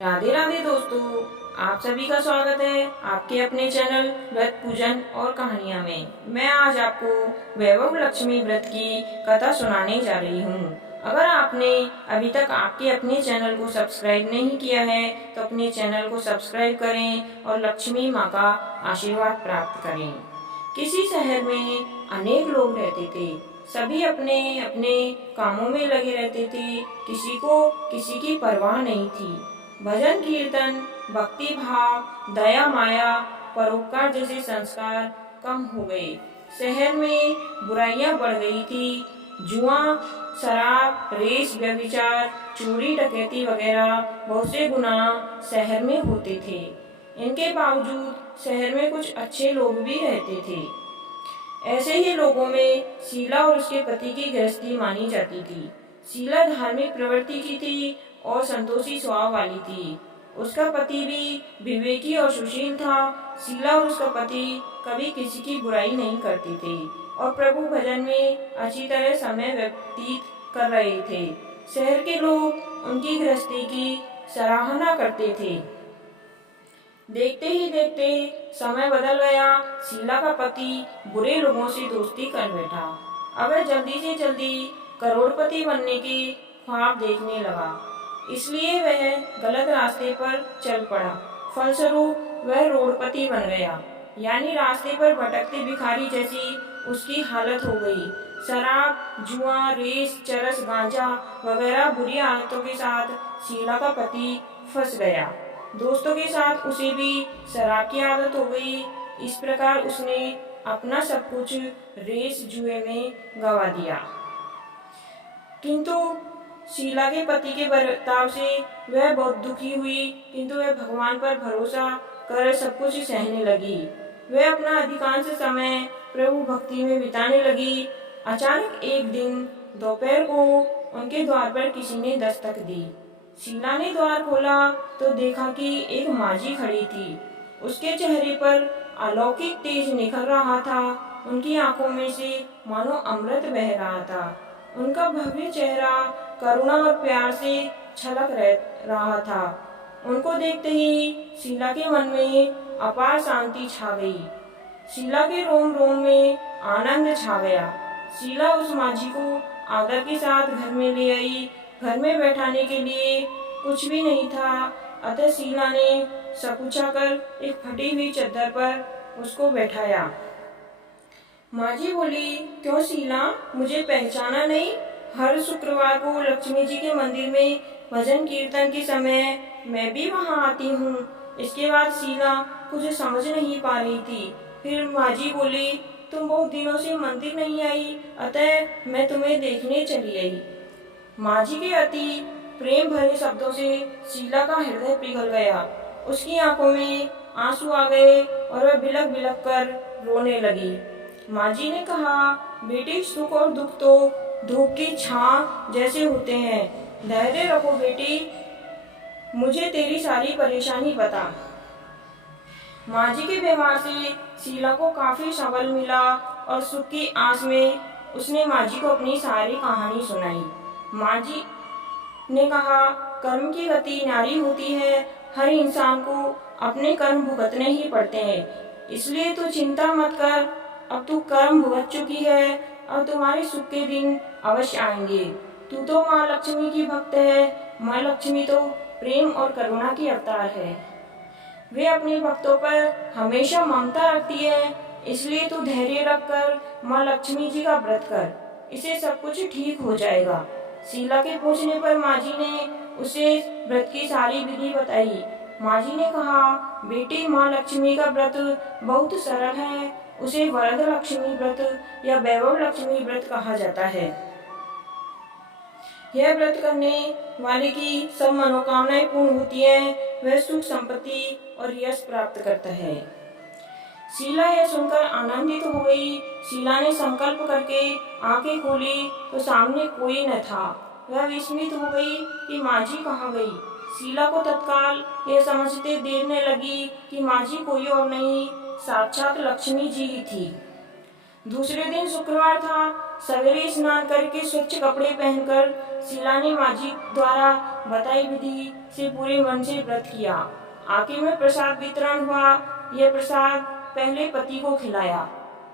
राधे राधे दोस्तों, आप सभी का स्वागत है आपके अपने चैनल व्रत पूजन और कहानियां में। मैं आज आपको वैभव लक्ष्मी व्रत की कथा सुनाने जा रही हूँ। अगर आपने अभी तक आपके अपने चैनल को सब्सक्राइब नहीं किया है तो अपने चैनल को सब्सक्राइब करें और लक्ष्मी माँ का आशीर्वाद प्राप्त करें। किसी शहर में अनेक लोग रहते थे। सभी अपने अपने कामों में लगे रहते थे। किसी को किसी की परवाह नहीं थी। भजन कीर्तन, भक्ति भाव, दया माया, परोपकार जैसे संस्कार कम हो गए। शहर में बुराइयां बढ़ गई थी। जुआ, शराब, रेस, व्यभिचार, चोरी, डकैती वगैरह बहुत से गुनाह शहर में होते थे। इनके बावजूद शहर में कुछ अच्छे लोग भी रहते थे। ऐसे ही लोगों में शीला और उसके पति की गृहस्थी मानी जाती थी। शीला धार्मिक प्रवृत्ति की थी और संतोषी स्वभाव वाली थी। उसका पति भी विवेकी और सुशील था। शीला और उसका पति कभी किसी की बुराई नहीं करते थे और प्रभु भजन में अच्छी तरह समय व्यतीत कर रहे थे। शहर के लोग उनकी गृहस्थी की सराहना करते थे। देखते ही देखते समय बदल गया। शीला का पति बुरे लोगों से दोस्ती कर बैठा। अब वह जल्दी से जल्दी करोड़पति बनने के ख्वाब देखने लगा, इसलिए वह गलत रास्ते पर चल पड़ा। फलस्वरूप वह रोडपति बन गया, यानी रास्ते पर भटकते भिखारी जैसी उसकी हालत हो गई। शराब, जुआ, रेस, चरस, गांजा वगैरह बुरी आदतों के साथ शीला का पति फंस गया। दोस्तों के साथ उसे भी शराब की आदत हो गई। इस प्रकार उसने अपना सब कुछ रेस जुए में गंवा दिया। किंतु शीला के पति के बर्ताव से वह बहुत दुखी हुई, किंतु वह भगवान पर भरोसा कर सब कुछ सहने लगी। वह अपना अधिकांश समय प्रभु भक्ति में बिताने लगी। अचानक एक दिन दोपहर को उनके द्वार पर किसी ने दस्तक दी। शीला ने द्वार खोला तो देखा कि एक माझी खड़ी थी। उसके चेहरे पर अलौकिक तेज निखर रहा था। उनकी आंखों में से मानो अमृत बह रहा था। उनका भव्य चेहरा करुणा और प्यार से छलक रहा था। उनको देखते ही शीला के मन में अपार शांति छा गई। शीला के रोम रोम में आनंद छा गया। शीला उस माझी को आदर के साथ घर में ले आई। घर में बैठाने के लिए कुछ भी नहीं था, अतः शीला ने सकुचा कर एक फटी हुई चद्दर पर उसको बैठाया। माझी बोली, क्यों शीला, मुझे पहचाना नहीं? हर शुक्रवार को लक्ष्मी जी के मंदिर में भजन कीर्तन के समय मैं भी वहां आती हूँ। इसके बाद शीला कुछ समझ नहीं पा रही थी। फिर माझी बोली, तुम बहुत दिनों से मंदिर नहीं आई, अतः मैं तुम्हें देखने चली आई। माझी के अति प्रेम भरे शब्दों से शीला का हृदय पिघल गया। उसकी आंखों में आंसू आ गए और वह बिलख बिलख कर रोने लगी। माझी ने कहा, बेटी, सुख और दुख तो धूप की छां जैसे होते हैं। धैर्य रखो बेटी, मुझे तेरी सारी परेशानी बता। माझी के व्यवहार से शीला को काफी सबल मिला और सुख की आस में उसने माझी को अपनी सारी कहानी सुनाई। माझी ने कहा, कर्म की गति न्यारी होती है। हर इंसान को अपने कर्म भुगतने ही पड़ते हैं, इसलिए तू चिंता मत कर। अब तू कर्म भुगत चुकी है, अब तुम्हारे सुख के दिन अवश्य आएंगे। तू तो माँ लक्ष्मी की भक्त है। माँ लक्ष्मी तो प्रेम और करुणा की अवतार है। वे अपने भक्तों पर हमेशा ममता रखती है, इसलिए तू धैर्य रखकर माँ लक्ष्मी जी का व्रत कर, इसे सब कुछ ठीक हो जाएगा। शीला के पूछने पर माझी ने उसे व्रत की सारी विधि बताई। माझी ने कहा, बेटी, माँ लक्ष्मी का व्रत बहुत सरल है। उसे वरद लक्ष्मी व्रत या वैभव लक्ष्मी व्रत कहा जाता है। यह व्रत करने वाले की सब मनोकामनाएं पूर्ण होती है। वह सुख, संपत्ति और यश प्राप्त करता है। शीला यह सुनकर आनंदित हो गई। शीला ने संकल्प करके आंखें खोली तो सामने कोई न था। वह विस्मित हो गई कि माझी कहाँ गई। शीला को तत्काल यह समझते देर न लगी कि माझी कोई और नहीं, साक्षात लक्ष्मी जी ही थी। दूसरे दिन शुक्रवार था। सवेरे स्नान करके स्वच्छ कपड़े पहनकर शीला ने माँ जी द्वारा बताई विधि से पूरे मन से व्रत किया। आखिर में प्रसाद वितरण हुआ। यह प्रसाद पहले पति को खिलाया।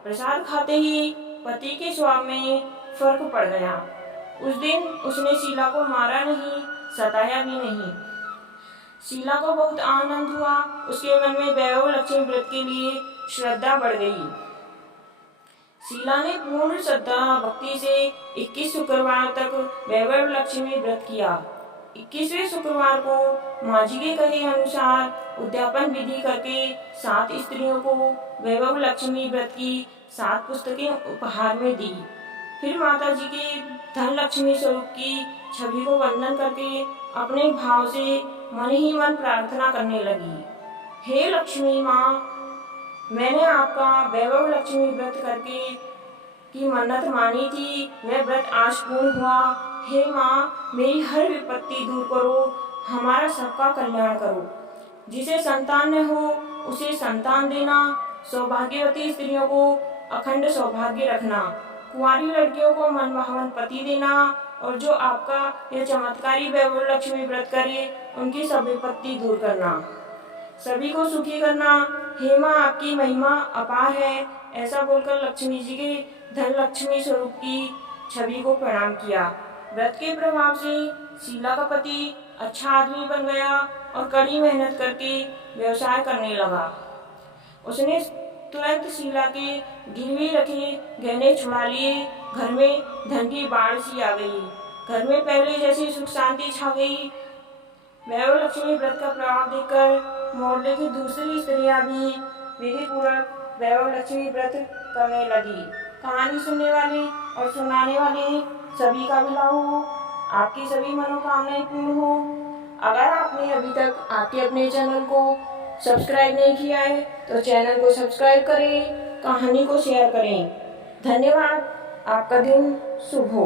प्रसाद खाते ही पति के स्वभाव में फर्क पड़ गया। उस दिन उसने शीला को मारा नहीं, सताया भी नहीं। शीला को बहुत आनंद हुआ। उसके मन में वैभव लक्ष्मी व्रत के लिए श्रद्धा बढ़ गई। शीला ने पूर्ण श्रद्धा भक्ति से 21 शुक्रवार तक वैभव लक्ष्मी व्रत किया। 21वें शुक्रवार को माँ जी के कहे अनुसार उद्यापन विधि करके 7 स्त्रियों को वैभव लक्ष्मी व्रत की 7 पुस्तकें उपहार में दी। फिर माता जी के धन लक्ष्मी स्वरूप की छवि को वंदन करके अपने भाव से मन ही मन प्रार्थना करने लगी। हे लक्ष्मी माँ, मैंने आपका वैभव लक्ष्मी व्रत करके की मन्नत मानी थी, वह व्रत आज पूर्ण हुआ। हे माँ, मेरी हर विपत्ति दूर करो, हमारा सबका कल्याण करो। जिसे संतान न हो उसे संतान देना, सौभाग्यवती स्त्रियों को अखंड सौभाग्य रखना, कुंवारी लड़कियों को मनभावन पति देना, और जो आपका यह चमत्कारी वैभव लक्ष्मी व्रत करे उनकी सब विपत्ति दूर करना, सभी को सुखी करना। हे माँ, आपकी महिमा अपार है। ऐसा बोलकर लक्ष्मी जी के धन लक्ष्मी स्वरूप की छवि को प्रणाम किया। व्रत के प्रभाव से शीला का पति अच्छा आदमी बन गया और कड़ी मेहनत करके व्यवसाय करने लगा। उसने तुरंत शीला के गिरवी रखे गहने छुड़ा लिए। घर में धन की बाढ़ सी आ गई। घर में पहले जैसी सुख शांति छा गई। वैभव लक्ष्मी व्रत का प्रभाव देखकर मोहल्ले की दूसरी स्त्रियां भी विधि पूर्वक वैभव लक्ष्मी व्रत करने लगी। कहानी सुनने वाले और सुनाने वाले सभी का भला हो, आपकी सभी मनोकामनाएं पूर्ण हो। अगर आपने अभी तक आपके अपने चैनल को सब्सक्राइब नहीं किया है तो चैनल को सब्सक्राइब करें, कहानी को शेयर करें। धन्यवाद। आपका दिन शुभ हो।